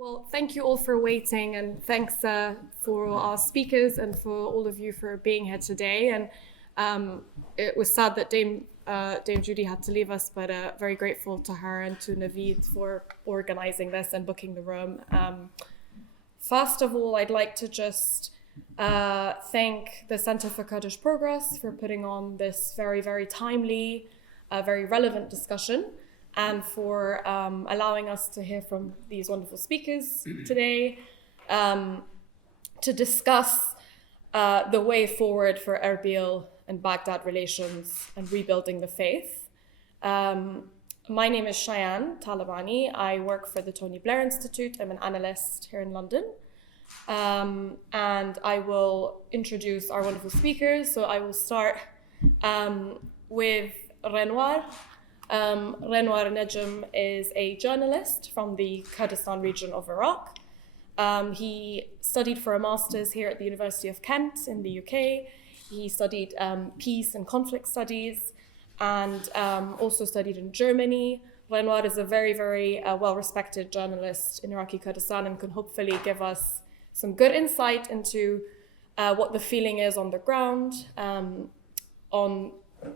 Well, thank you all for waiting, and thanks for our speakers and for all of you for being here today. And it was sad that Dame Judy had to leave us, but very grateful to her and to Naveed for organizing this and booking the room. First of all, I'd like to just thank the Center for Kurdish Progress for putting on this very, very timely, very relevant discussion, and for allowing us to hear from these wonderful speakers today to discuss the way forward for Erbil and Baghdad relations and rebuilding the faith. My name is Cheyenne Talabani. I work for the Tony Blair Institute. I'm an analyst here in London. And I will introduce our wonderful speakers. So I will start with Renoir. Renoir Nejm is a journalist from the Kurdistan region of Iraq. He studied for a master's here at the University of Kent in the UK. He studied peace and conflict studies and also studied in Germany. Renoir is a very, very well-respected journalist in Iraqi Kurdistan and can hopefully give us some good insight into what the feeling is on the ground, on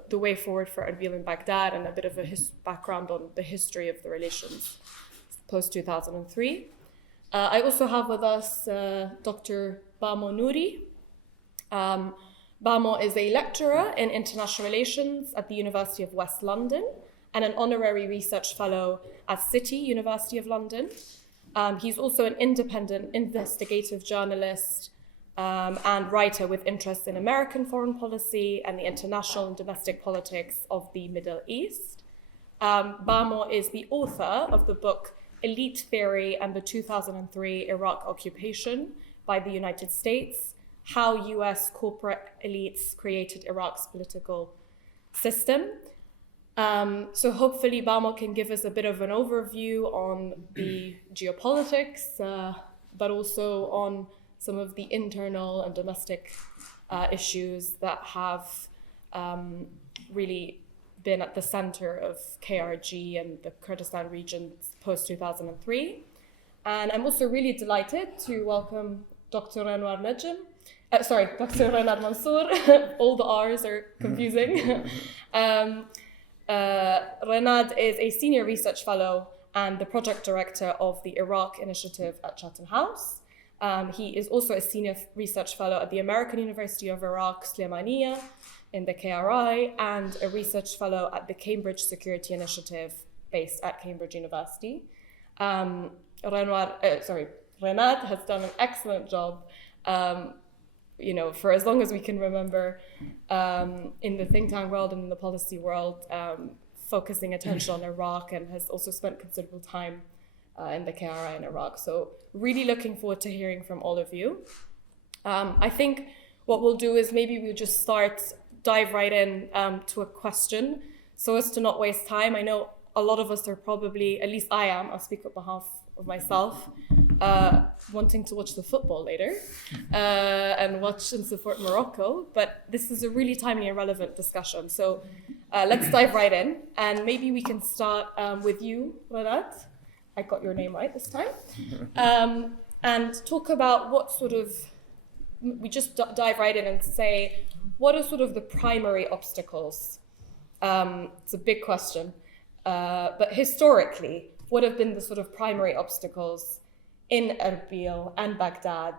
the way forward for Erbil and Baghdad, and a bit of a background on the history of the relations post-2003. I also have with us Dr. Bamo Nouri. Bamo is a lecturer in international relations at the University of West London and an honorary research fellow at City, University of London. He's also an independent investigative journalist and writer with interests in American foreign policy and the international and domestic politics of the Middle East. Bamo is the author of the book Elite Theory and the 2003 Iraq Occupation by the United States, How US Corporate Elites Created Iraq's Political System. So hopefully Bamo can give us a bit of an overview on the geopolitics, but also on some of the internal and domestic issues that have really been at the center of KRG and the Kurdistan region post-2003. And I'm also really delighted to welcome Dr. Renoir Nejm. Dr. Renard Mansour. All the R's are confusing. Renard is a senior research fellow and the project director of the Iraq Initiative at Chatham House. He is also a senior research fellow at the American University of Iraq, Slemania, in the KRI, and a research fellow at the Cambridge Security Initiative, based at Cambridge University. Renard has done an excellent job, for as long as we can remember, in the think tank world and in the policy world, focusing attention on Iraq, and has also spent considerable time in the KRI in Iraq. So really looking forward to hearing from all of you. I think what we'll do is maybe we'll just dive right in to a question so as to not waste time. I know a lot of us are probably, at least I am, I'll speak on behalf of myself, wanting to watch the football later and watch and support Morocco, but this is a really timely and relevant discussion. So let's dive right in, and maybe we can start with you, Renat. I got your name right this time. And talk about we just dive right in and say, what are sort of the primary obstacles? It's a big question, but historically, what have been the sort of primary obstacles in Erbil and Baghdad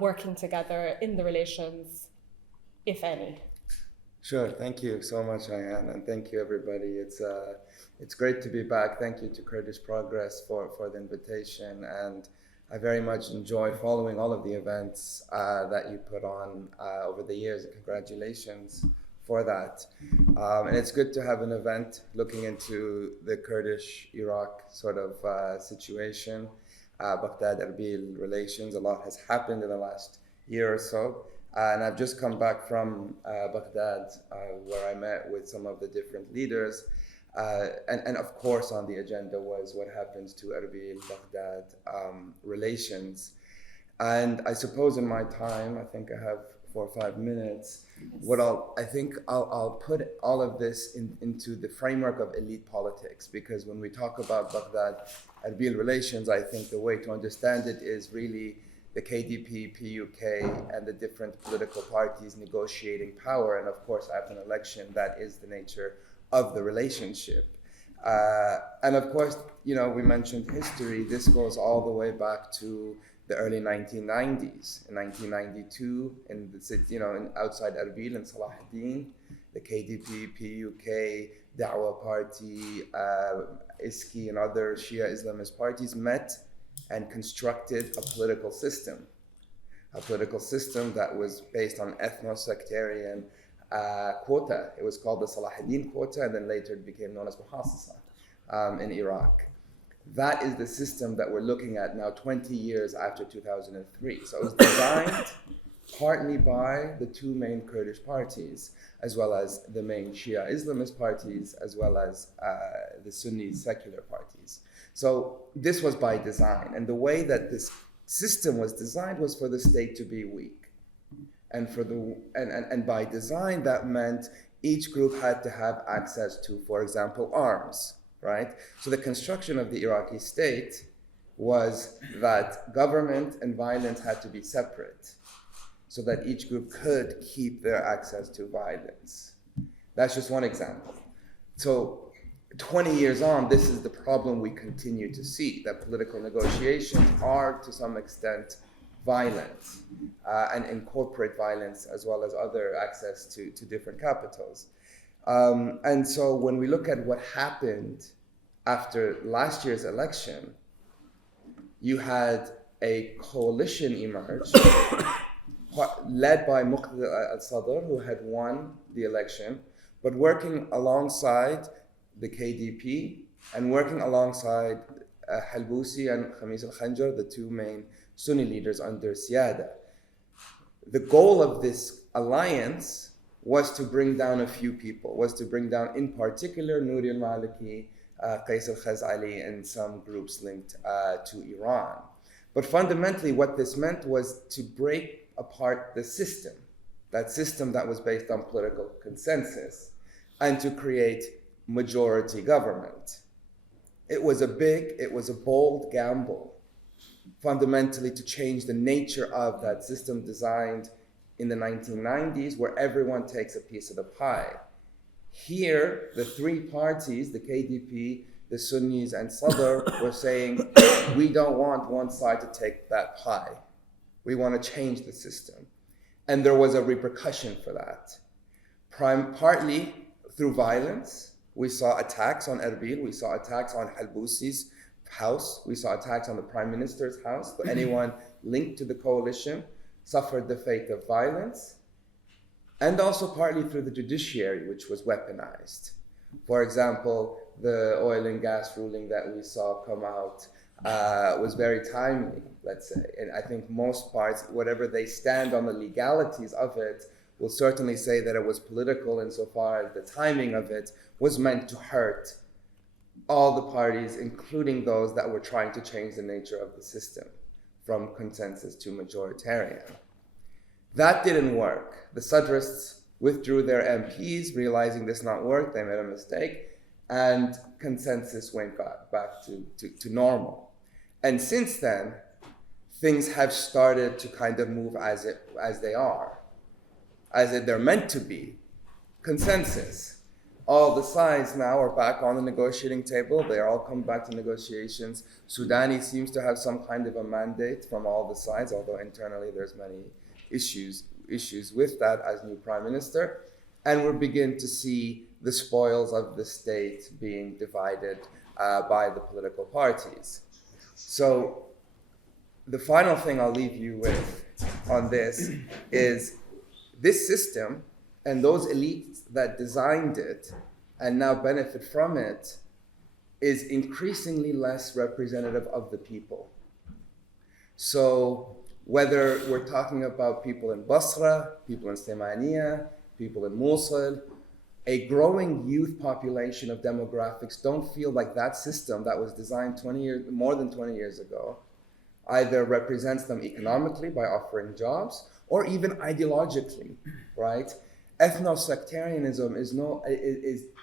working together in the relations, if any? Sure, thank you so much, Ayan, and thank you everybody. It's great to be back. Thank you to Kurdish Progress for the invitation, and I very much enjoy following all of the events that you put on over the years. Congratulations for that. And it's good to have an event looking into the Kurdish-Iraq sort of situation, Baghdad-Erbil relations. A lot has happened in the last year or so. And I've just come back from Baghdad, where I met with some of the different leaders. And of course, on the agenda was what happens to Erbil-Baghdad relations. And I suppose in my time, I think I have 4 or 5 minutes. I think I'll put all of this into the framework of elite politics, because when we talk about Baghdad-Erbil relations, I think the way to understand it is really the KDP, PUK, and the different political parties negotiating power. And of course, after an election, that is the nature of the relationship. And of course, we mentioned history. This goes all the way back to the early 1990s. In 1992, in the city, outside Erbil in Salahuddin, the KDP, PUK, Dawah Party, ISKI, and other Shia Islamist parties met and constructed a political system that was based on ethno-sectarian quota. It was called the Salahuddin quota, and then later it became known as Muhassasa in Iraq. That is the system that we're looking at now 20 years after 2003. So it was designed partly by the two main Kurdish parties, as well as the main Shia Islamist parties, as well as the Sunni secular parties. So this was by design. And the way that this system was designed was for the state to be weak. And by design, that meant each group had to have access to, for example, arms, right? So the construction of the Iraqi state was that government and violence had to be separate, so that each group could keep their access to violence. That's just one example. So 20 years on, this is the problem we continue to see, that political negotiations are to some extent violent and incorporate violence as well as other access to different capitals. And so when we look at what happened after last year's election, you had a coalition emerge led by Muqtada al-Sadr, who had won the election, but working alongside the KDP and working alongside Halbusi and Khamis al-Khanjar, the two main Sunni leaders under Siyada. The goal of this alliance was to bring down a few people, was to bring down in particular Nouri al-Maliki, Qais al-Khazali, and some groups linked to Iran. But fundamentally what this meant was to break apart the system, that system that was based on political consensus, and to create majority government. It was a bold gamble, fundamentally to change the nature of that system designed in the 1990s, where everyone takes a piece of the pie. Here, the three parties, the KDP, the Sunnis, and Sadr, were saying, we don't want one side to take that pie. We want to change the system. And there was a repercussion for that. Partly through violence. We saw attacks on Erbil, we saw attacks on Halbusi's house, we saw attacks on the Prime Minister's house. So anyone linked to the coalition suffered the fate of violence. And also partly through the judiciary, which was weaponized. For example, the oil and gas ruling that we saw come out was very timely, let's say. And I think most parts, whatever they stand on the legalities of it, will certainly say that it was political insofar as the timing of it was meant to hurt all the parties, including those that were trying to change the nature of the system from consensus to majoritarian. That didn't work. The Sadrists withdrew their MPs, realizing this not work, they made a mistake, and consensus went back to normal. And since then, things have started to kind of move as they are, they're meant to be. Consensus. All the sides now are back on the negotiating table. They all come back to negotiations. Sudani seems to have some kind of a mandate from all the sides, although internally there's many issues with that as new prime minister. And we're beginning to see the spoils of the state being divided by the political parties. So the final thing I'll leave you with on this is this system and those elites that designed it and now benefit from it is increasingly less representative of the people. So whether we're talking about people in Basra, people in Slemania, people in Mosul, a growing youth population of demographics don't feel like that system that was designed more than 20 years ago either represents them economically by offering jobs or even ideologically, right? Ethno-sectarianism is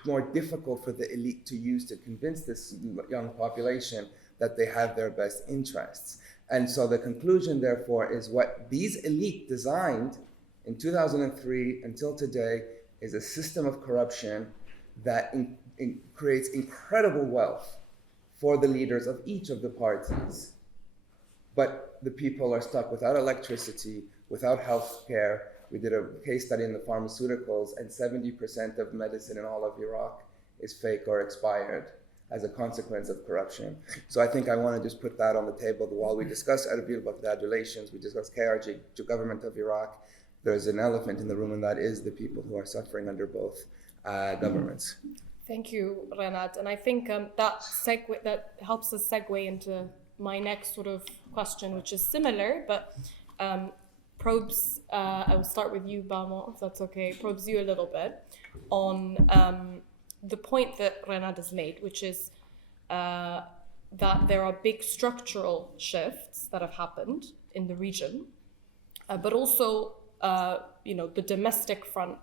more difficult for the elite to use to convince this young population that they have their best interests. And so the conclusion, therefore, is what these elite designed in 2003 until today is a system of corruption that creates incredible wealth for the leaders of each of the parties. But the people are stuck without electricity, without health care. We did a case study in the pharmaceuticals, and 70% of medicine in all of Iraq is fake or expired as a consequence of corruption. So I think I want to just put that on the table. While we discuss Erbil-Baghdad relations, we discuss KRG, the government of Iraq, there's an elephant in the room, and that is the people who are suffering under both governments. Thank you, Renat. And I think that helps us segue into my next sort of question, which is similar, but probes, I will start with you, Bamo, if that's okay, probes you a little bit on the point that Renat has made, which is that there are big structural shifts that have happened in the region, but also, the domestic front,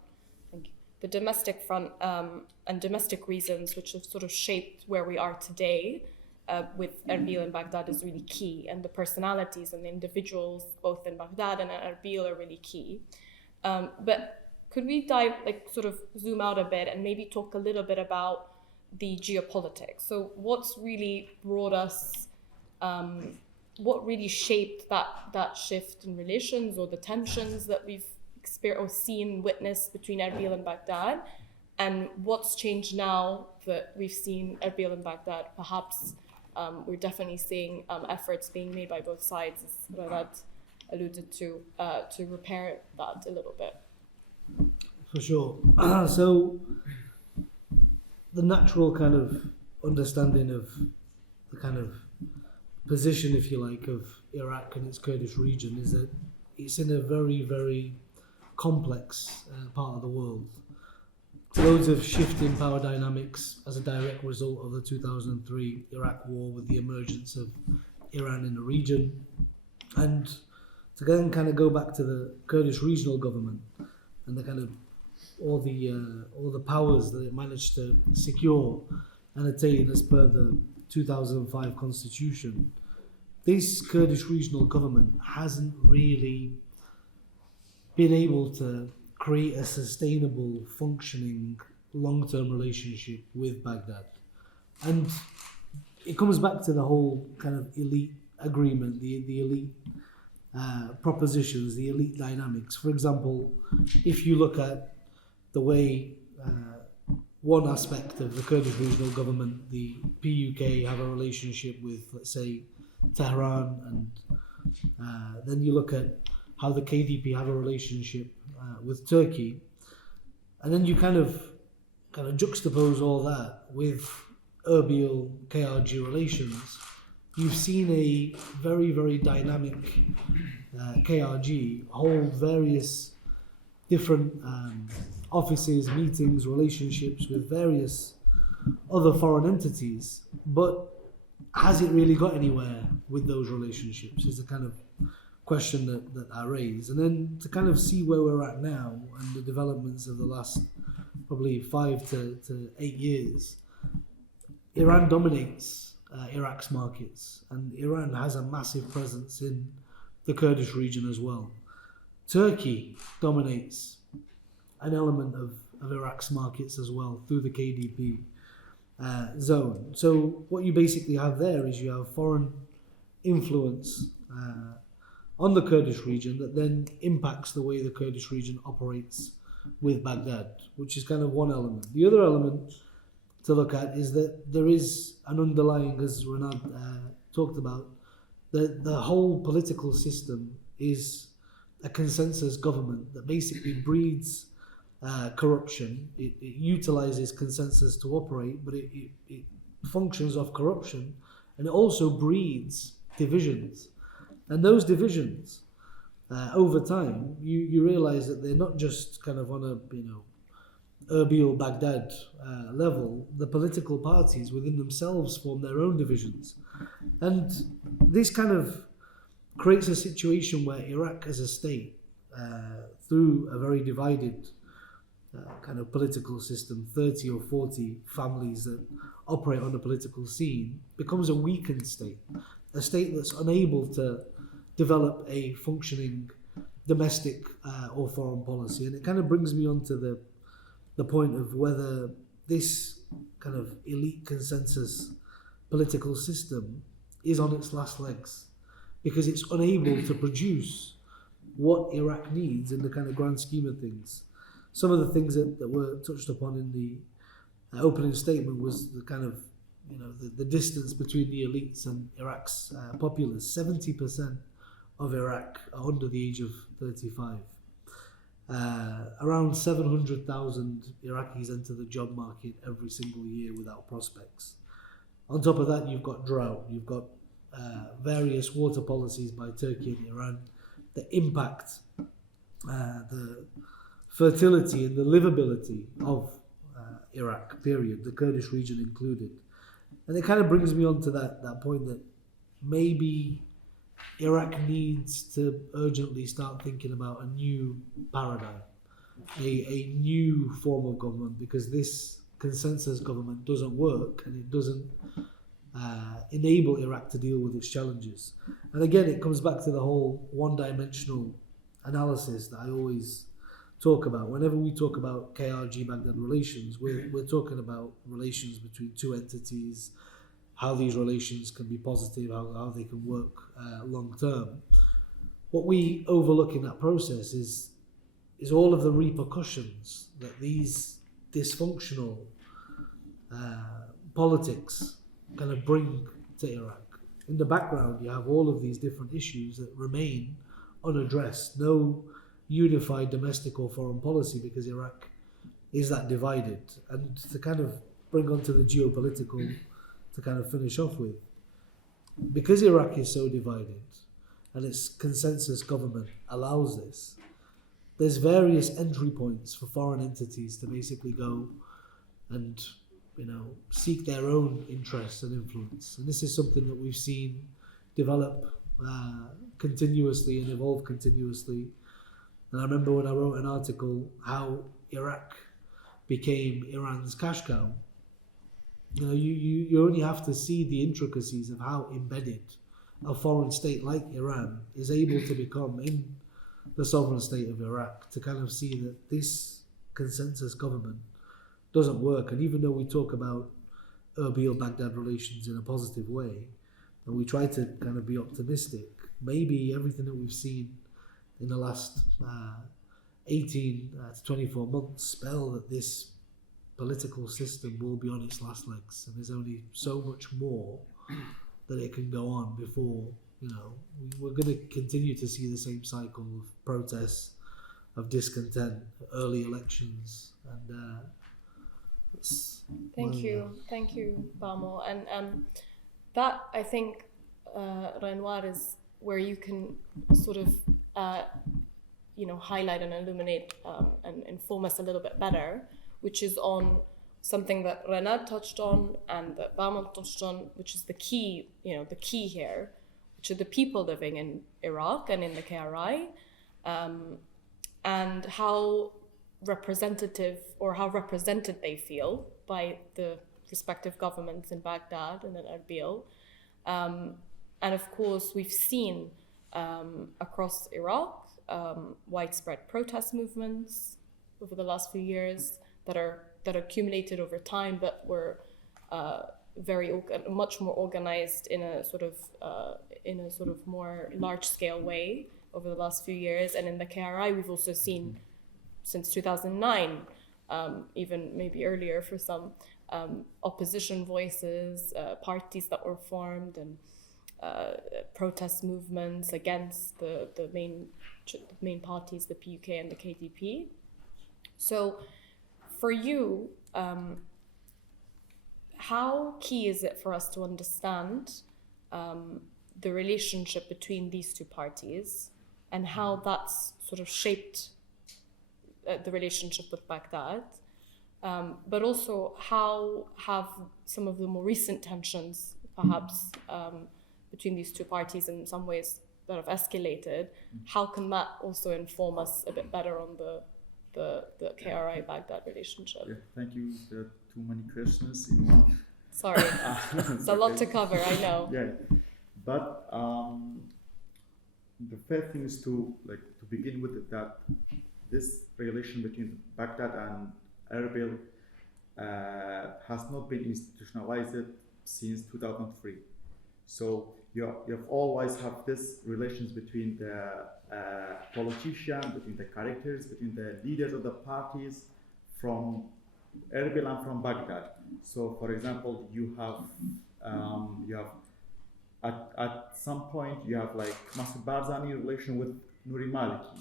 and domestic reasons, which have sort of shaped where we are today, with Erbil and Baghdad is really key, and the personalities and the individuals both in Baghdad and Erbil are really key. But could we sort of zoom out a bit and maybe talk a little bit about the geopolitics? So what's really brought us, what really shaped that shift in relations or the tensions that we've experienced or seen, witnessed between Erbil and Baghdad? And what's changed now that we've seen Erbil and Baghdad? Perhaps we're definitely seeing efforts being made by both sides, as Renat alluded to repair that a little bit. For sure. So the natural kind of understanding of the kind of position, if you like, of Iraq and its Kurdish region is that it's in a very, very complex part of the world. Loads of shifting power dynamics as a direct result of the 2003 Iraq war, with the emergence of Iran in the region. And to then kind of go back to the Kurdish regional government and the kind of all the powers that it managed to secure and attain as per the 2005 constitution, this Kurdish regional government hasn't really been able to create a sustainable, functioning, long-term relationship with Baghdad. And it comes back to the whole kind of elite agreement, the elite propositions, the elite dynamics. For example, if you look at the way one aspect of the Kurdish regional government, the PUK, have a relationship with, let's say, Tehran, and then you look at how the KDP have a relationship with Turkey, and then you kind of juxtapose all that with Erbil KRG relations, you've seen a very, very dynamic KRG hold various different offices, meetings, relationships with various other foreign entities, but has it really got anywhere with those relationships is the kind of question that I raise. And then to kind of see where we're at now and the developments of the last probably 5 to 8 years, Iran dominates Iraq's markets, and Iran has a massive presence in the Kurdish region as well. Turkey dominates an element of Iraq's markets as well through the KDP zone. So what you basically have there is you have foreign influence on the Kurdish region that then impacts the way the Kurdish region operates with Baghdad, which is kind of one element. The other element to look at is that there is an underlying, as Renat talked about, the whole political system is a consensus government that basically breeds corruption. It utilizes consensus to operate, but it functions off corruption, and it also breeds divisions. And those divisions, over time, you realize that they're not just kind of on a Erbil-Baghdad level. The political parties within themselves form their own divisions. And this kind of creates a situation where Iraq as a state through a very divided kind of political system, 30 or 40 families that operate on the political scene, becomes a weakened state, a state that's unable to develop a functioning domestic or foreign policy. And it kind of brings me on to the point of whether this kind of elite consensus political system is on its last legs, because it's unable to produce what Iraq needs in the kind of grand scheme of things. Some of the things that were touched upon in the opening statement was the kind of, the distance between the elites and Iraq's populace. 70% of Iraq are under the age of 35. Around 700,000 Iraqis enter the job market every single year without prospects. On top of that, you've got drought, you've got various water policies by Turkey and Iran that impact the fertility and the livability of Iraq, period, the Kurdish region included. And it kind of brings me on to that point that maybe Iraq needs to urgently start thinking about a new paradigm, a new form of government, because this consensus government doesn't work and it doesn't enable Iraq to deal with its challenges. And again, it comes back to the whole one-dimensional analysis that I always talk about. Whenever we talk about KRG-Baghdad relations, we're talking about relations between two entities, how these relations can be positive, how they can work long-term. What we overlook in that process is all of the repercussions that these dysfunctional politics kind of bring to Iraq. In the background, you have all of these different issues that remain unaddressed. No unified domestic or foreign policy, because Iraq is that divided. And to kind of bring onto the geopolitical, to kind of finish off with, because Iraq is so divided and its consensus government allows this, there's various entry points for foreign entities to basically go and seek their own interests and influence. And this is something that we've seen develop continuously and evolve continuously. And I remember when I wrote an article how Iraq became Iran's cash cow. You only have to see the intricacies of how embedded a foreign state like Iran is able to become in the sovereign state of Iraq to kind of see that this consensus government doesn't work. And even though we talk about Erbil-Baghdad relations in a positive way, and we try to kind of be optimistic, maybe everything that we've seen in the last 18 to 24 months spell that this political system will be on its last legs, and there's only so much more that it can go on before we're going to continue to see the same cycle of protests, of discontent, early elections, and thank you, Bamo. And that, I think, Renoir, is where you can sort of highlight and illuminate and inform us a little bit better, which is on something that Renat touched on and that Bamo touched on, which is the key here, which are the people living in Iraq and in the KRI, and how representative or how represented they feel by the respective governments in Baghdad and in Erbil. And of course, we've seen across Iraq widespread protest movements over the last few years that accumulated over time, but were much more organized in a sort of more large-scale way over the last few years. And in the KRI, we've also seen since 2009, even maybe earlier for some, opposition voices, parties that were formed, and protest movements against the main parties, the PUK and the KDP. So for you, how key is it for us to understand the relationship between these two parties and how that's sort of shaped the relationship with Baghdad, but also how have some of the more recent tensions, perhaps, between these two parties in some ways that have escalated. How can that also inform us a bit better on the KRI Baghdad relationship? Yeah, thank you. There are too many questions in one. Sorry, it's a lot to cover, I know. Yeah, but the first thing is to begin with that this relation between Baghdad and Erbil has not been institutionalized since 2003. So you've always have this relations between the politician, between the characters, between the leaders of the parties from Erbil and from Baghdad. So, for example, you have at some point you have like Masud Barzani relation with Nouri Maliki,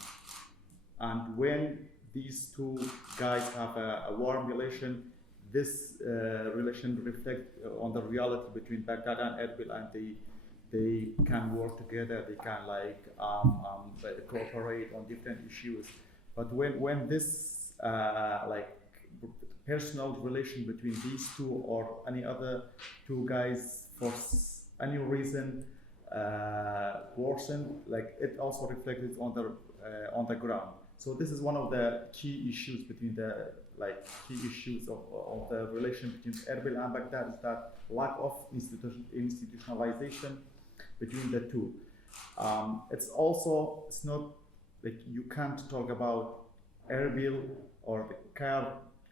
and when these two guys have a warm relation, this relation reflects on the reality between Baghdad and Erbil, and they can work together. They can cooperate on different issues. But when this personal relation between these two or any other two guys for any reason worsen, it also reflected on the ground. So this is one of the key issues between the of the relation between Erbil and Baghdad, is that lack of institutionalization between the two. It's not like you can't talk about Erbil or the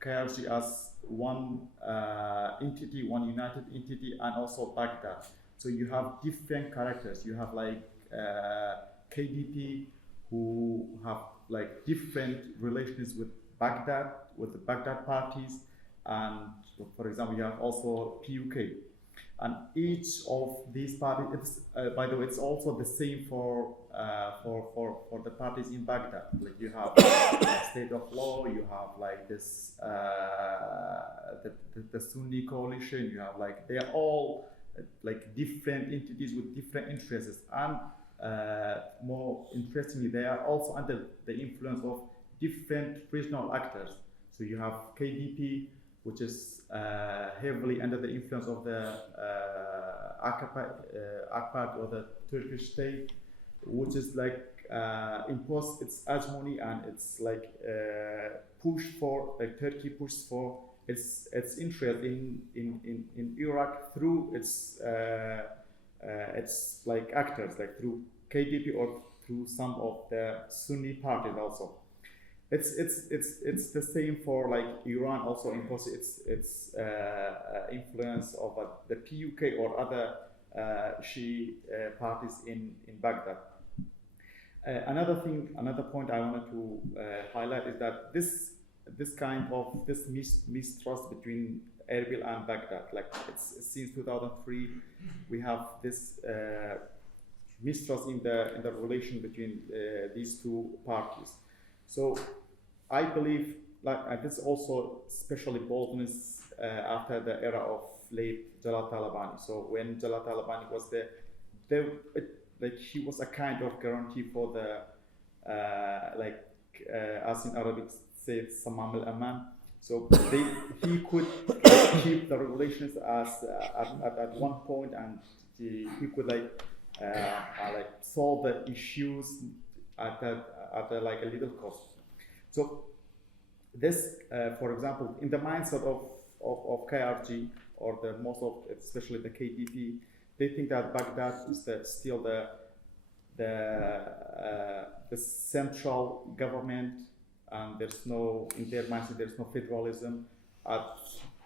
KRG as one entity, one united entity, and also Baghdad. So you have different characters. You have KDP, who have different relations with Baghdad, with the Baghdad parties, and for example, you have also PUK. And each of these parties, by the way, it's also the same for the parties in Baghdad. You have state of law, you have this the Sunni coalition. You have they are all different entities with different interests, and more interestingly, they are also under the influence of different regional actors. So you have KDP, which is heavily under the influence of the AKP or the Turkish state, which is imposed its hegemony, and it's Turkey pushed for its interest in Iraq through its actors, through KDP or through some of the Sunni parties also. It's the same for Iran also imposed its influence over the PUK or other Shi'i parties in Baghdad. Another point I wanted to highlight is that this mistrust between Erbil and Baghdad, it's since 2003, we have this mistrust in the relation between these two parties. So I believe this also especially boldness after the era of late Jalal Talabani. So when Jalal Talabani was there, he was a kind of guarantee for the as in Arabic say Samam al-Aman. So he could keep the relations as at one point, and he could solve the issues at a little cost. So this, for example, in the mindset of KRG or especially the KDP, they think that Baghdad is still the central government, and in their mindset there's no federalism. At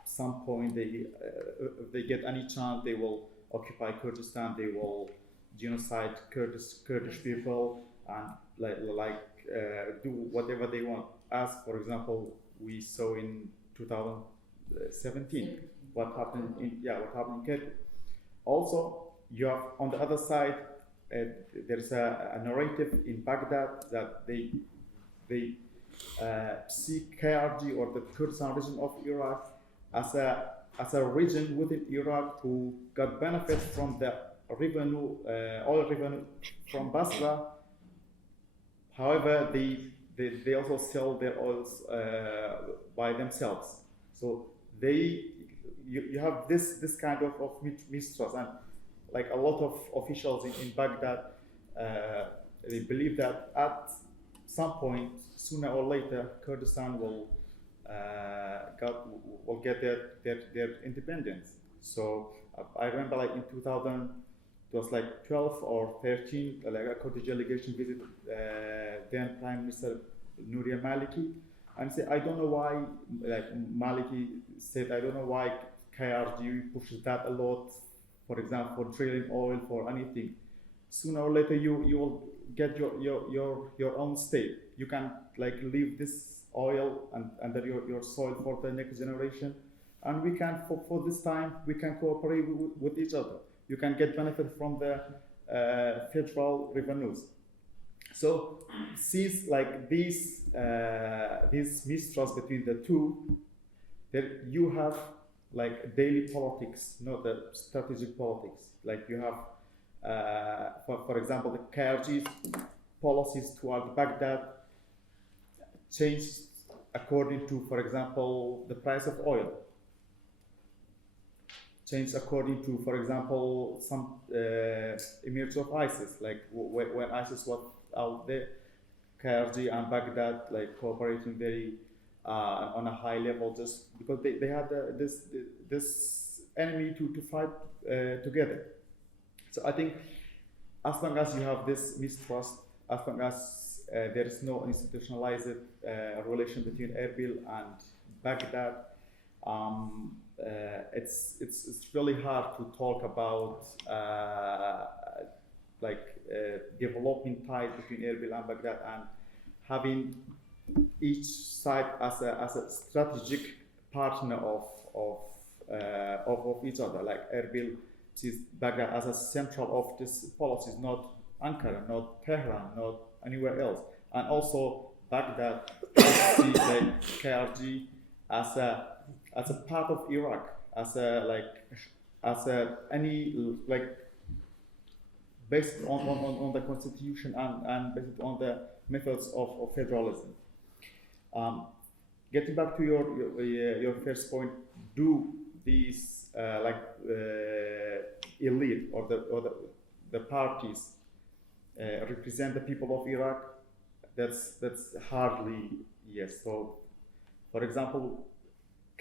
some point, if they get any chance, they will occupy Kurdistan. They will genocide Kurdish people and do whatever they want. As for example, we saw in 2017 what happened in Kirkuk. Also, you have on the other side, there's a narrative in Baghdad that they see KRG or the Kurdistan region of Iraq as a region within Iraq who got benefits from the oil revenue from Basra. However, they also sell their oils by themselves. So you have this kind of mistrust, and a lot of officials in Baghdad they believe that at some point, sooner or later, Kurdistan will get their independence. So I remember, like in 2000, it was like 12 or 13, like a Kurdish delegation visited then Prime Minister Nouri Maliki, and said, I don't know why, like Maliki said, I don't know why KRG pushes that a lot, for example, for drilling oil, for anything. Sooner or later, you will get your own state. You can like leave this oil under your soil for the next generation, and we can for this time we can cooperate with each other. You can get benefit from the federal revenues. So since like this mistrust between the two, that you have like daily politics, not the strategic politics. Like you have, for example, the KRG's policies toward Baghdad changed according to, for example, the price of oil. Changed according to, for example, some emergence of ISIS. Like when ISIS was out there, KRG and Baghdad like cooperating very on a high level, just because they had this enemy to fight together. So I think as long as you have this mistrust, as long as there is no institutionalized relation between Erbil and Baghdad, it's really hard to talk about developing ties between Erbil and Baghdad and having each side as a strategic partner of each other. Like Erbil sees Baghdad as a central of this policies, not Ankara, not Tehran, not anywhere else. And also Baghdad sees like KRG as a part of Iraq, based on the constitution and based on the methods of federalism. Getting back to your first point, do these elite or the parties represent the people of Iraq? That's hardly yes. So, for example,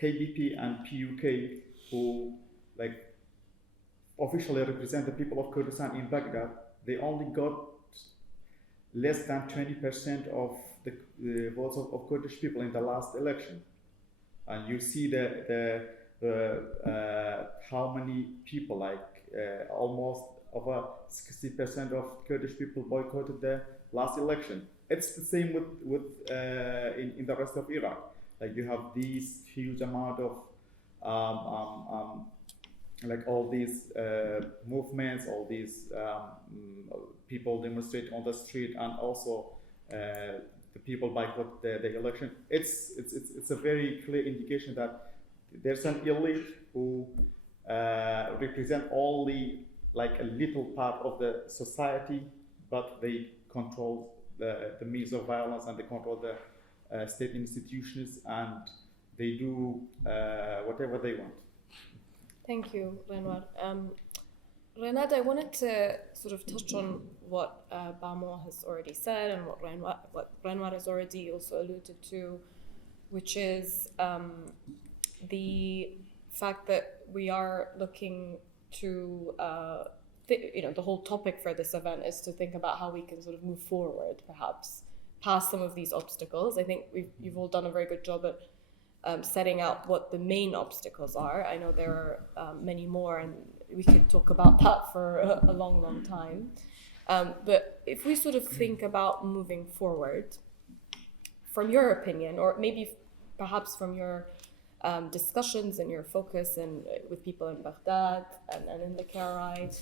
KDP and PUK, who like officially represent the people of Kurdistan in Baghdad, they only got less than 20% of the votes of Kurdish people in the last election. And you see how many people, almost over 60% of Kurdish people boycotted the last election. It's the same with in the rest of Iraq. Like you have these huge amount of all these movements, all these people demonstrate on the street, and also the people boycott the election. It's a very clear indication that there's an elite who represent only like a little part of the society, but they control the means of violence, and they control the state institutions, and they do whatever they want. Thank you, Renwar. Renad, I wanted to sort of touch on what Bamo has already said and what Renwar has already also alluded to, which is the fact that we are looking to, the whole topic for this event is to think about how we can sort of move forward, perhaps, past some of these obstacles. I think you've all done a very good job at setting out what the main obstacles are. I know there are many more, and we could talk about that for a long, long time. But if we sort of think about moving forward, from your opinion, or maybe perhaps from your discussions and your focus and with people in Baghdad and in the KRI,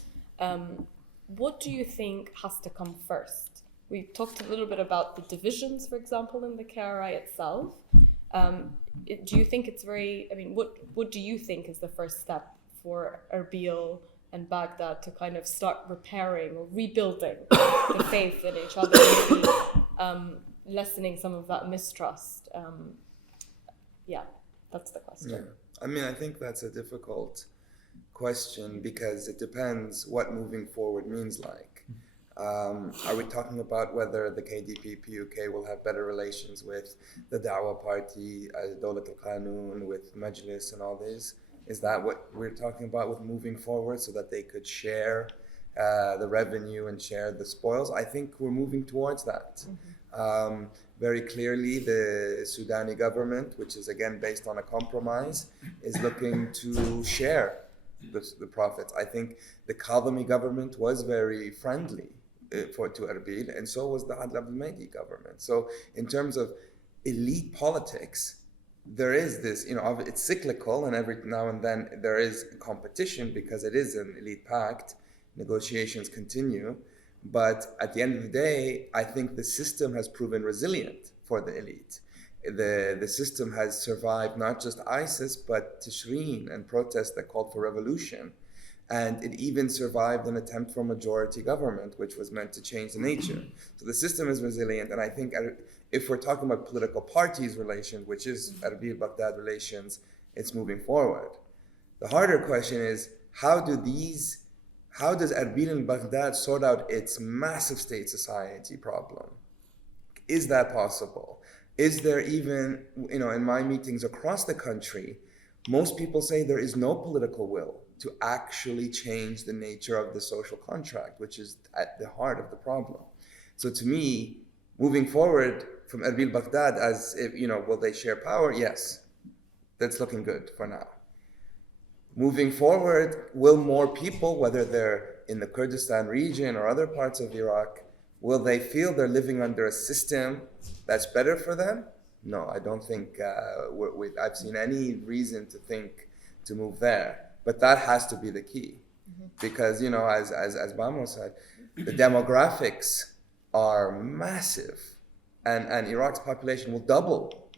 what do you think has to come first? We talked a little bit about the divisions, for example, in the KRI itself. Do you think it's what do you think is the first step for Erbil and Baghdad to kind of start repairing or rebuilding the faith in each other, maybe lessening some of that mistrust? That's the question. Yeah. I think that's a difficult question because it depends what moving forward means like. Are we talking about whether the KDP PUK will have better relations with the Dawah party, Dawlat al-Qanun, with Majlis and all this? Is that what we're talking about with moving forward so that they could share the revenue and share the spoils? I think we're moving towards that. Very clearly, the Sudani government, which is again based on a compromise, is looking to share the profits. I think the Kadhimi government was very friendly to Erbil, and so was the Adl Abdel Mahdi government. So in terms of elite politics, there is this, it's cyclical, and every now and then there is competition because it is an elite pact. Negotiations continue. But at the end of the day, I think the system has proven resilient for the elite. The system has survived not just ISIS, but Tishreen and protests that called for revolution. And it even survived an attempt for majority government, which was meant to change the nature. So the system is resilient. And I think if we're talking about political parties' relations, which is Erbil-Baghdad relations, it's moving forward. The harder question is, how does Erbil and Baghdad sort out its massive state society problem? Is that possible? Is there even, in my meetings across the country, most people say there is no political will to actually change the nature of the social contract, which is at the heart of the problem. So to me, moving forward from Erbil-Baghdad as if, will they share power? Yes, that's looking good for now. Moving forward, will more people, whether they're in the Kurdistan region or other parts of Iraq, will they feel they're living under a system that's better for them? No, I don't think I've seen any reason to think to move there. But that has to be the key. Because, as Bamo said, the demographics are massive. And Iraq's population will double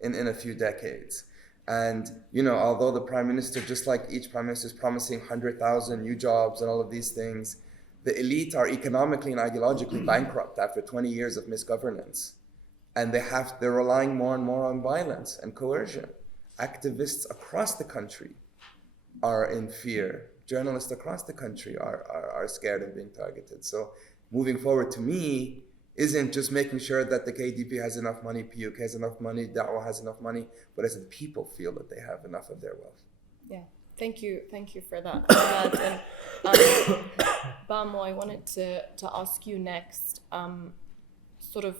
in a few decades. And, although the prime minister, just like each prime minister is promising 100,000 new jobs and all of these things, the elite are economically and ideologically bankrupt after 20 years of misgovernance. And they're relying more and more on violence and coercion. Activists across the country are in fear. Journalists across the country are scared of being targeted. So moving forward, to me, isn't just making sure that the KDP has enough money, PUK has enough money, Dawah has enough money, but as the people feel that they have enough of their wealth. Yeah, thank you for that. Bamo, I wanted to ask you next, sort of,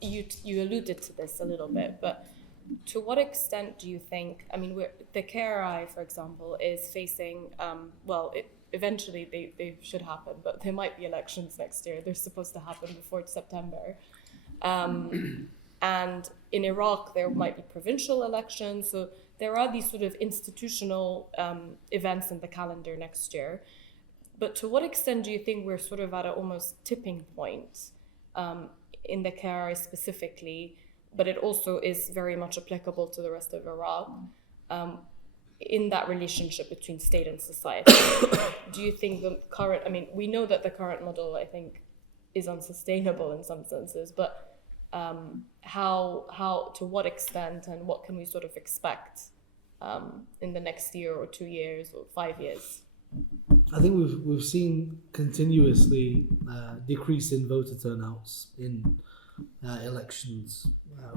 you alluded to this a little bit, but to what extent do you think, the KRI, for example, is facing, eventually they should happen, but there might be elections next year. They're supposed to happen before September. And in Iraq, there might be provincial elections. So there are these sort of institutional events in the calendar next year. But to what extent do you think we're sort of at an almost tipping point in the KRI specifically, but it also is very much applicable to the rest of Iraq, in that relationship between state and society? Do you think the current, we know that the current model, I think, is unsustainable in some senses, but how, to what extent, and what can we sort of expect in the next year or 2 years or 5 years? I think we've seen continuously decrease in voter turnouts in elections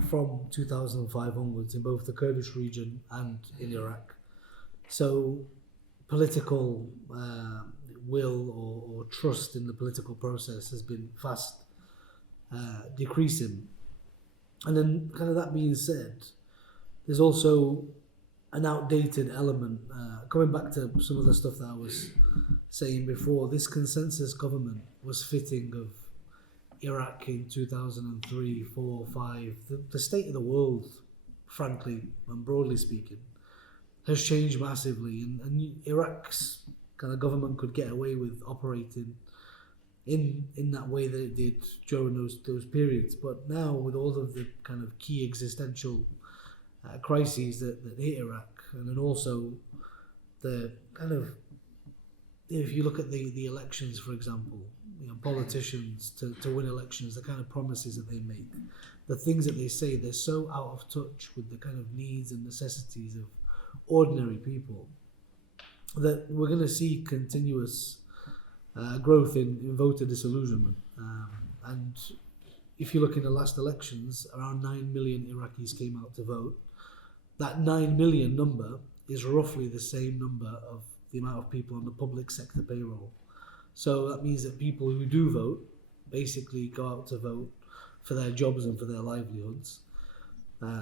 from 2005 onwards in both the Kurdish region and in Iraq. So political will or trust in the political process has been fast decreasing. And then, kind of that being said, there's also an outdated element, coming back to some of the stuff that I was saying before. This consensus government was fitting of Iraq in 2003, 4, 5. The state of the world, frankly and broadly speaking, has changed massively, and Iraq's kind of government could get away with operating in that way that it did during those periods. But now, with all of the kind of key existential crises that hit Iraq, and then also the kind of, if you look at the elections, for example, politicians to win elections, the kind of promises that they make, the things that they say, they're so out of touch with the kind of needs and necessities of ordinary people that we're going to see continuous growth in voter disillusionment. And if you look in the last elections, around 9 million Iraqis came out to vote. That 9 million number is roughly the same number of the amount of people on the public sector payroll. So that means that people who do vote basically go out to vote for their jobs and for their livelihoods.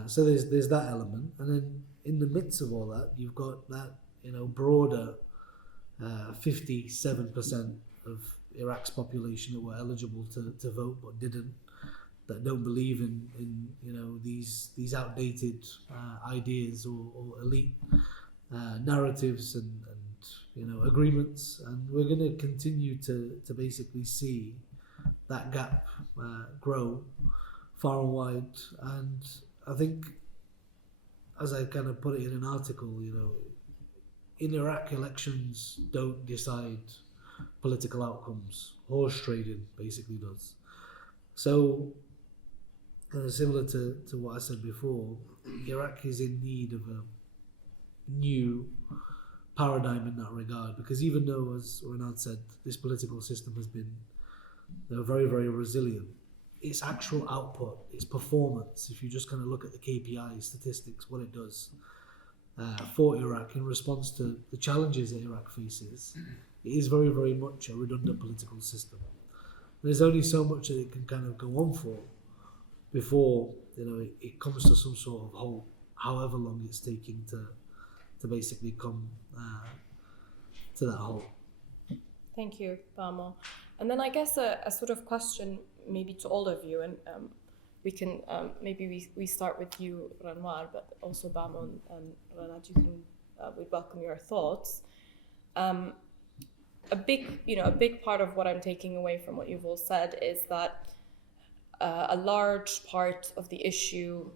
So there's that element, and then in the midst of all that, you've got that broader 57% of Iraq's population that were eligible to vote but didn't, that don't believe in these outdated ideas or elite narratives and agreements, and we're going to continue to basically see that gap grow far and wide. And I think, as I kind of put it in an article, in Iraq, elections don't decide political outcomes. Horse trading basically does. So, similar to what I said before, Iraq is in need of a new paradigm in that regard, because even though, as Renard said, this political system has been very, very resilient, its actual output, its performance, if you just kind of look at the KPI statistics, what it does for Iraq in response to the challenges that Iraq faces, it is very, very much a redundant political system. There's only so much that it can kind of go on for before it comes to some sort of halt, however long it's taking to basically come to that halt. Thank you, Bamo. And then I guess a sort of question maybe to all of you, and we can maybe we start with you, Ranwar, but also Bamo and Ranad, you can we'd welcome your thoughts. A big part of what I'm taking away from what you've all said is that a large part of the issue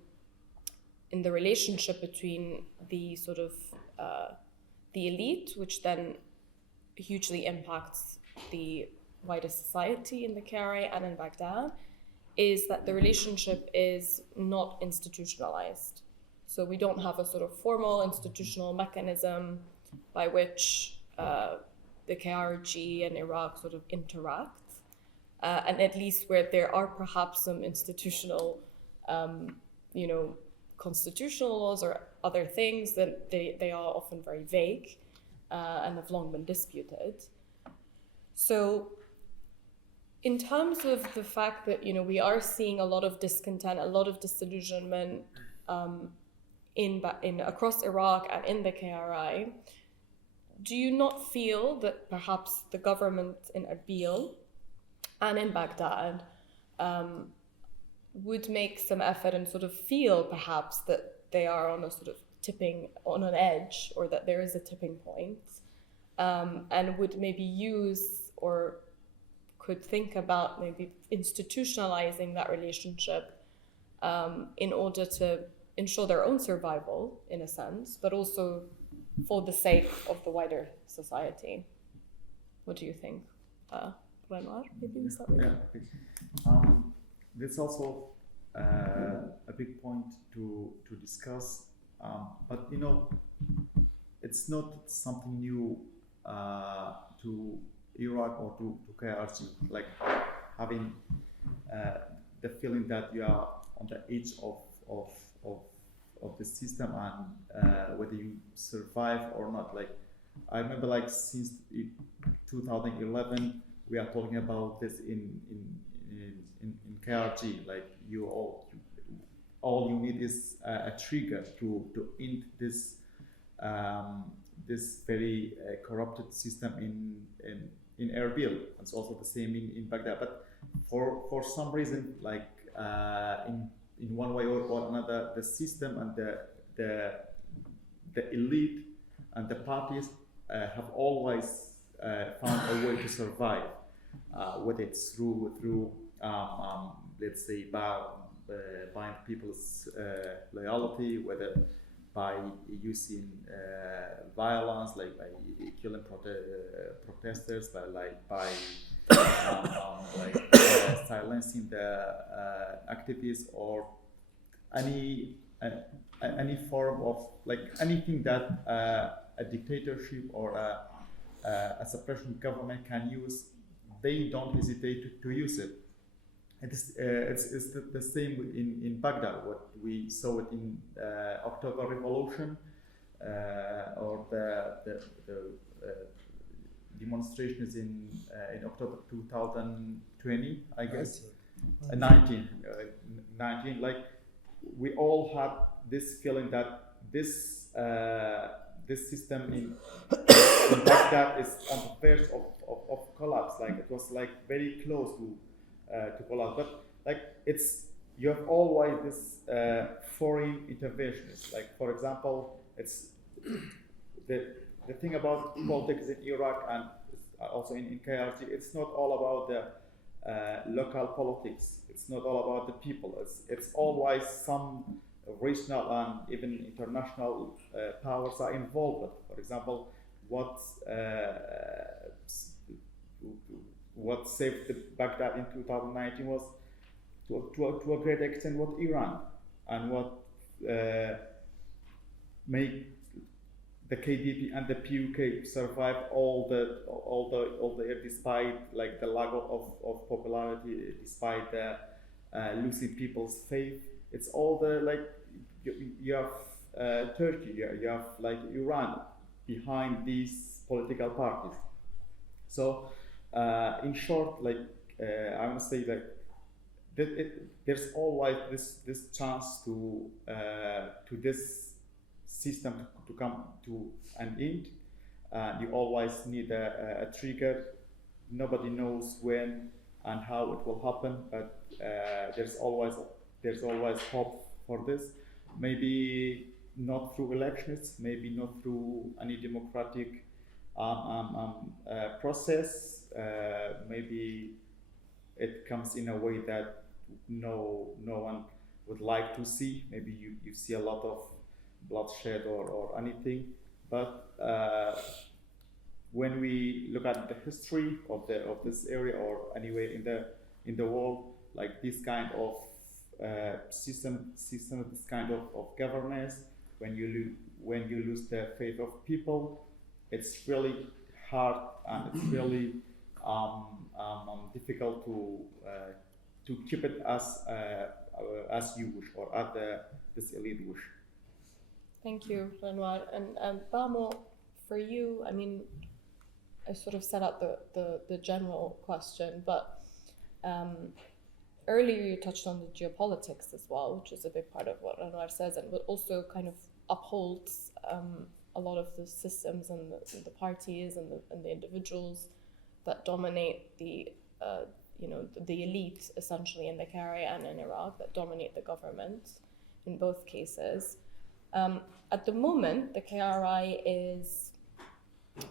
in the relationship between the sort of the elite, which then hugely impacts the wider society in the KRA and in Baghdad, is that the relationship is not institutionalized. So we don't have a sort of formal institutional mechanism by which the KRG and Iraq sort of interact, and at least where there are perhaps some institutional, constitutional laws or other things, that they are often very vague and have long been disputed. So in terms of the fact that, we are seeing a lot of discontent, a lot of disillusionment in across Iraq and in the KRI, do you not feel that perhaps the government in Erbil and in Baghdad would make some effort and sort of feel perhaps that they are on a sort of tipping on an edge, or that there is a tipping point, and would maybe use or could think about maybe institutionalizing that relationship in order to ensure their own survival, in a sense, but also for the sake of the wider society? What do you think? Renwar, maybe we start with you. Yeah. That's also a big point to discuss, but it's not something new to Iraq or to KRG, like having the feeling that you are on the edge of the system, and whether you survive or not. Like, I remember, like, since 2011, we are talking about this in KRG. Like, all you need is a trigger to end this this very corrupted system in Erbil. It's also the same in Baghdad. But for some reason, like in one way or another, the system and the elite and the parties have always found a way to survive, whether it's through let's say buying people's loyalty, whether by using violence, like by killing protesters, by silencing the activists, or any form of, like, anything that a dictatorship or a suppression government can use, they don't hesitate to use it. It's the same in Baghdad. What we saw it in October Revolution, or the demonstrations in October 2020, I guess. 19, like we all had this feeling that this system in Baghdad is on the verge of collapse. Like it was like very close to collapse. But like you have always this foreign interventions. Like for example, it's the thing about politics in Iraq and also in KRG. It's not all about the local politics. It's not all about the people. It's always some regional and even international powers are involved. For example, what saved Baghdad in 2019 was to a great extent what Iran, and what made the KDP and the PUK survive all the year, despite like the lack of popularity, despite the losing people's faith. It's all the like you have Turkey, you have like Iran behind these political parties. So in short, like I want to say that there's always this chance to this system to come to an end. You always need a trigger. Nobody knows when and how it will happen, but there's always hope for this. Maybe not through elections, maybe not through any democratic process. Maybe it comes in a way that no one would like to see. Maybe you see a lot of bloodshed or anything. But when we look at the history of this area, or anywhere in the world, like this kind of system, this kind of governance, when you lose the faith of people, it's really hard and it's really difficult to keep it as you wish, or as this elite wish. Thank you, Renoir. And Bamo, for you, I mean, I sort of set out the general question, but earlier you touched on the geopolitics as well, which is a big part of what Renoir says, and but also kind of upholds a lot of the systems and the parties and the individuals that dominate the elite, essentially, in the KRI and in Iraq, that dominate the government in both cases. At the moment, the KRI is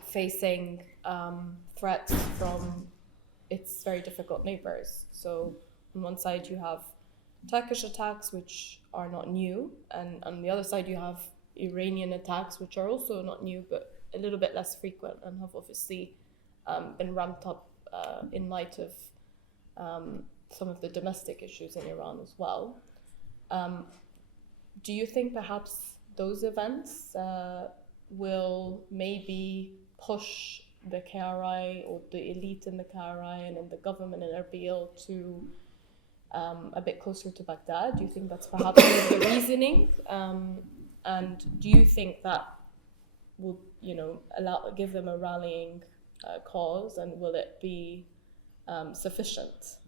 facing threats from its very difficult neighbors. So on one side you have Turkish attacks, which are not new, and on the other side you have Iranian attacks, which are also not new, but a little bit less frequent, and have obviously been ramped up in light of some of the domestic issues in Iran as well. Do you think perhaps those events will maybe push the KRI or the elite in the KRI and in the government in Erbil to a bit closer to Baghdad? Do you think that's perhaps one of the reasoning? And do you think that will, give them a rallying cause, and will it be sufficient?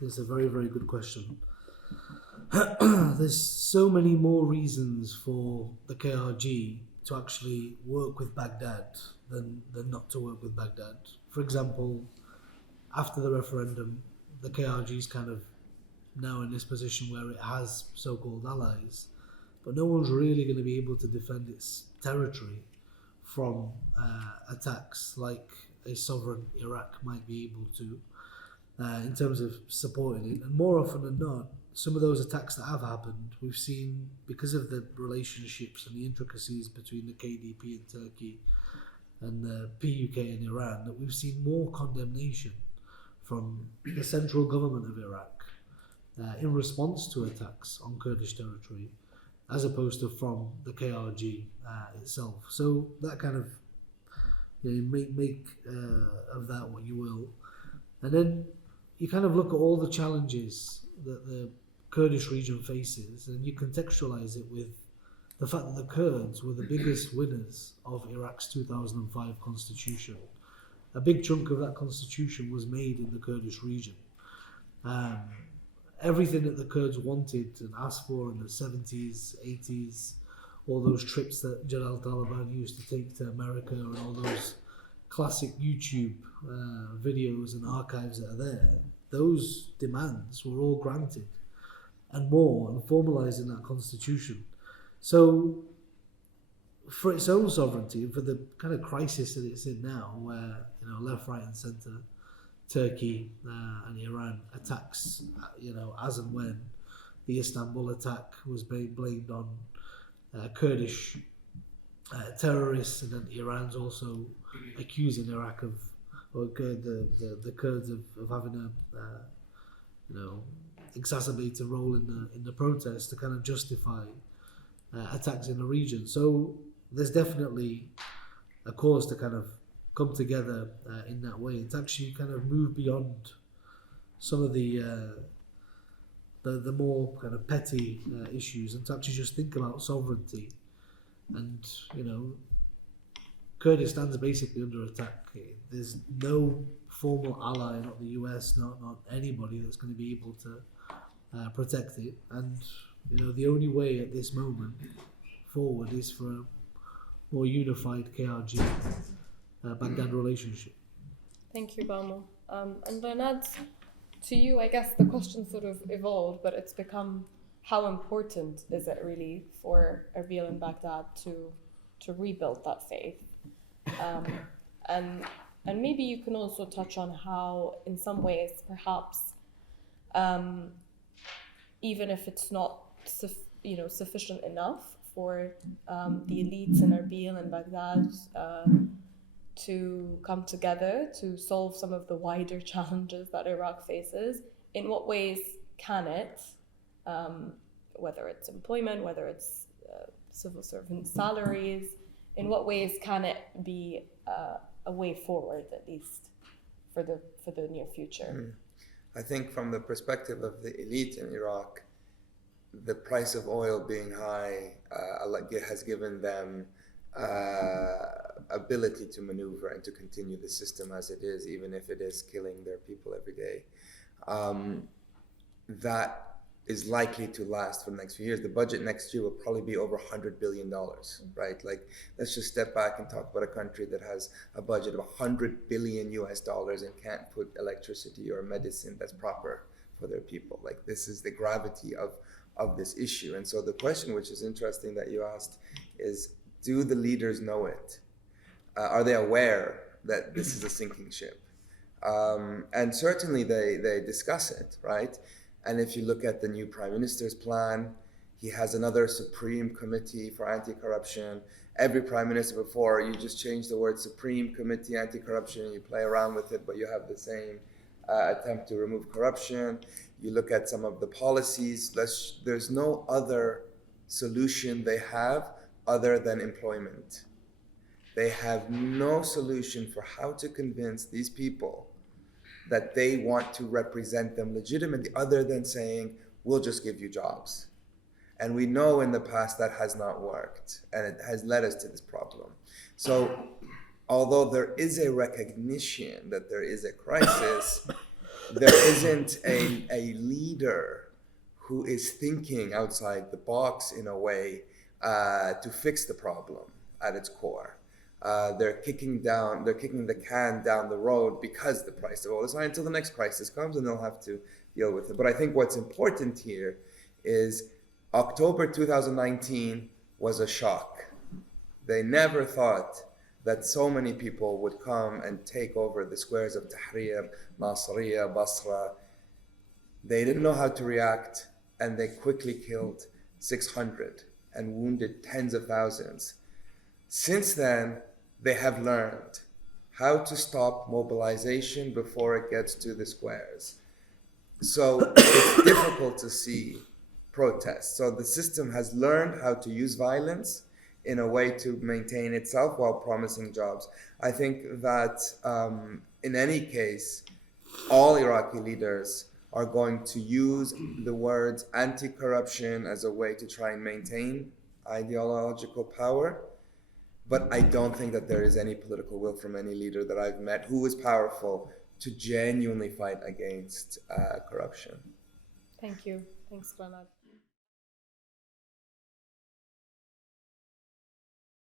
That's a very, very good question. There's so many more reasons for the KRG to actually work with Baghdad than not to work with Baghdad. For example, after the referendum, the KRG is kind of now in this position where it has so-called allies, but no one's really going to be able to defend its territory from attacks like a sovereign Iraq might be able to, in terms of supporting it. And more often than not, some of those attacks that have happened, we've seen, because of the relationships and the intricacies between the KDP in Turkey and the PUK in Iran, that we've seen more condemnation from the central government of Iraq in response to attacks on Kurdish territory, as opposed to from the KRG itself. So that kind of make of that what you will. And then you kind of look at all the challenges that the Kurdish region faces, and you contextualize it with the fact that the Kurds were the biggest winners of Iraq's 2005 constitution. A big chunk of that constitution was made in the Kurdish region. Everything that the Kurds wanted and asked for in the 70s, 80s, all those trips that Jalal Taliban used to take to America, and all those classic YouTube videos and archives that are there, those demands were all granted and more, and formalized in that constitution. So for its own sovereignty, and for the kind of crisis that it's in now, where left, right and centre, Turkey and Iran attacks, as and when the Istanbul attack was blamed on Kurdish terrorists, and then Iran's also accusing Iraq of, or the Kurds of having a exacerbated role in the protests to kind of justify attacks in the region. So there's definitely a cause to kind of come together in that way, and to actually kind of move beyond some of the more kind of petty issues, and to actually just think about sovereignty. And Kurdistan's basically under attack. There's no formal ally, not the US, not anybody that's going to be able to protect it. And the only way at this moment forward is for a more unified KRG Baghdad relationship. Thank you, Bamo. And Bernard, to you, I guess the question sort of evolved, but it's become, how important is it really for Erbil and Baghdad to rebuild that faith? And maybe you can also touch on how, in some ways, perhaps, even if it's not sufficient enough for the elites in Erbil and Baghdad to come together to solve some of the wider challenges that Iraq faces, in what ways can it, whether it's employment, whether it's civil servant salaries, in what ways can it be a way forward, at least for the near future? I think from the perspective of the elite in Iraq, the price of oil being high has given them ability to maneuver and to continue the system as it is, even if it is killing their people every day. That is likely to last for the next few years. The budget next year will probably be over $100 billion, right? Like, let's just step back and talk about a country that has a budget of $100 billion and can't put electricity or medicine that's proper for their people. Like, this is the gravity of this issue. And so the question, which is interesting that you asked, is, do the leaders know it? Are they aware that this is a sinking ship? And certainly they discuss it, right? And if you look at the new Prime Minister's plan, he has another Supreme Committee for Anti-Corruption. Every Prime Minister before, you just change the word Supreme Committee Anti-Corruption, you play around with it, but you have the same attempt to remove corruption. You look at some of the policies, there's no other solution they have other than employment. They have no solution for how to convince these people that they want to represent them legitimately, other than saying, we'll just give you jobs. And we know in the past that has not worked, and it has led us to this problem. So although there is a recognition that there is a crisis, there isn't a leader who is thinking outside the box in a way to fix the problem at its core. They're kicking the can down the road because the price of oil is high until the next crisis comes, and they'll have to deal with it. But I think what's important here is October 2019 was a shock. They never thought that so many people would come and take over the squares of Tahrir, Nasiriyah, Basra. They didn't know how to react, and they quickly killed 600 and wounded tens of thousands. Since then, they have learned how to stop mobilization before it gets to the squares. So it's difficult to see protests. So the system has learned how to use violence in a way to maintain itself while promising jobs. I think that in any case, all Iraqi leaders are going to use the words anti-corruption as a way to try and maintain ideological power. But I don't think that there is any political will from any leader that I've met who is powerful to genuinely fight against corruption. Thank you. Thanks, Ramad.